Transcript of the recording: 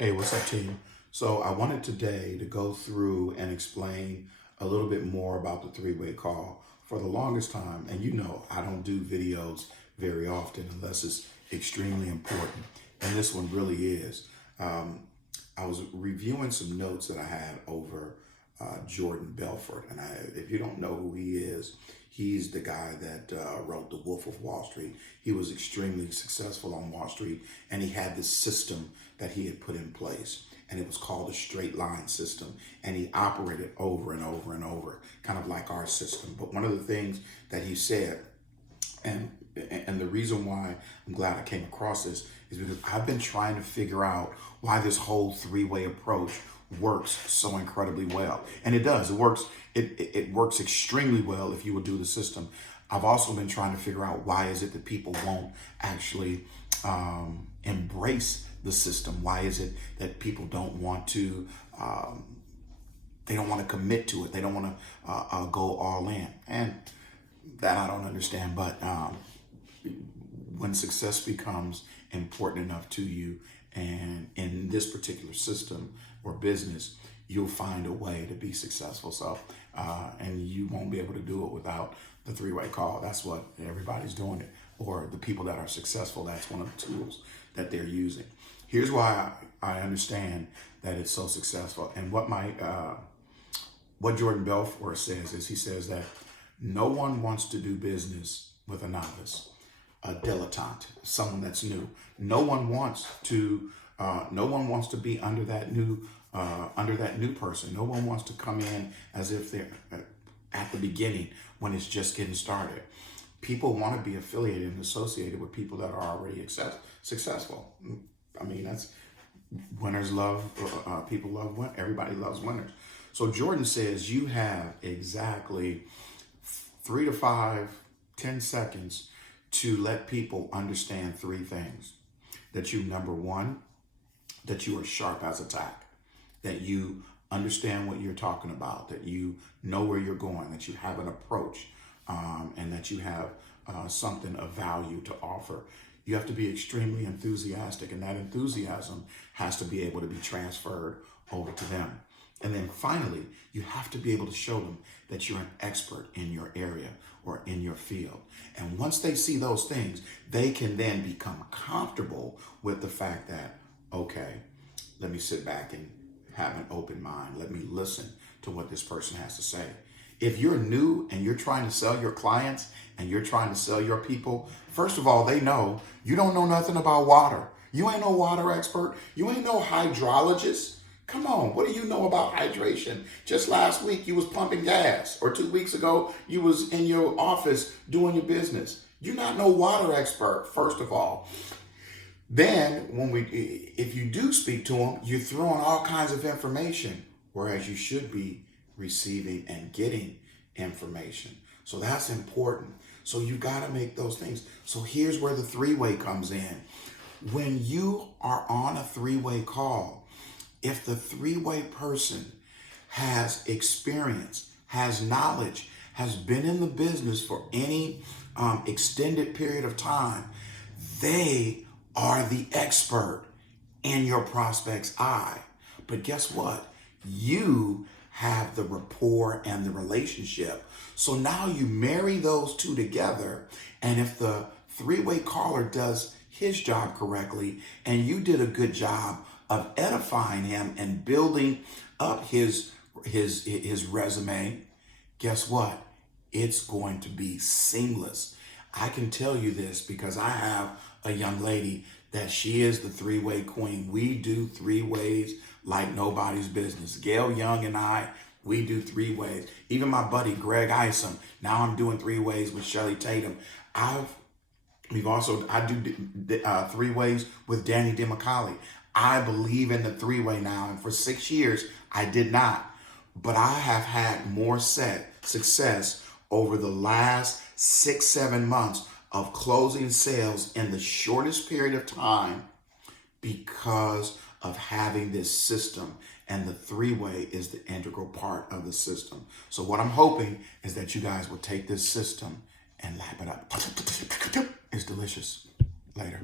Hey, what's up, team? So I wanted today to go through and explain a little bit more about the three-way call. For the longest time, and I don't do videos very often unless it's extremely important, and this one really is. Um, I was reviewing some notes that I had over Jordan Belfort, and if you don't know who he is, he's the guy that wrote The Wolf of Wall Street. He was extremely successful on Wall Street, and he had this system that he had put in place, and it was called a straight line system, and he operated over and over and over, kind of like our system. But one of the things that he said, and the reason why I'm glad I came across this is because I've been trying to figure out why this whole three-way approach works so incredibly well. And it does. It works. It works extremely well if you would do the system. I've also been trying to figure out why is it that people won't actually embrace the system. Why is it that people don't want to they don't want to commit to it. They don't want to go all in. And that I don't understand. But when success becomes important enough to you, and in this particular system or business, you'll find a way to be successful. So, and you won't be able to do it without the three-way call. That's what everybody's doing it, or the people that are successful. That's one of the tools that they're using. Here's why I understand that it's so successful. And what Jordan Belfort says is, he says that no one wants to do business with a novice, a dilettante, someone that's new. No one wants to. No one wants to be under that new person. No one wants to come in as if they're at the beginning when it's just getting started. People want to be affiliated and associated with people that are already successful. I mean, that's winners love. People love win. Everybody loves winners. So Jordan says you have exactly 3 to 5, 10 seconds to let people understand three things. That you, number one, that you are sharp as a tack, that you understand what you're talking about, that you know where you're going, that you have an approach, and that you have something of value to offer. You have to be extremely enthusiastic, and that enthusiasm has to be able to be transferred over to them. And then finally, you have to be able to show them that you're an expert in your area or in your field. And once they see those things, they can then become comfortable with the fact that, okay, let me sit back and have an open mind. Let me listen to what this person has to say. If you're new and you're trying to sell your clients and you're trying to sell your people, first of all, they know you don't know nothing about water. You ain't no water expert. You ain't no hydrologist. Come on, what do you know about hydration? Just last week you was pumping gas, or 2 weeks ago you was in your office doing your business. You're not no water expert, first of all. Then if you do speak to them, you're throwing all kinds of information, whereas you should be receiving and getting information. So that's important. So you got to make those things. So here's where the three-way comes in. When you are on a three-way call, if the three-way person has experience, has knowledge, has been in the business for any extended period of time, they are the expert in your prospect's eye. But guess what? You have the rapport and the relationship. So now you marry those two together, and if the three-way caller does his job correctly, and you did a good job of edifying him and building up his resume, guess what? It's going to be seamless. I can tell you this because I have a young lady that she is the three-way queen. We do three ways like nobody's business. Gail Young and I, we do three ways. Even my buddy Greg Isom, now I'm doing three ways with Shelly Tatum. I do three ways with Danny DeMcCauley. I believe in the three-way now, and for 6 years I did not, but I have had more success over the last 6-7 months of closing sales in the shortest period of time because of having this system, and the three-way is the integral part of the system. So what I'm hoping is that you guys will take this system and lap it up. It's delicious. Later.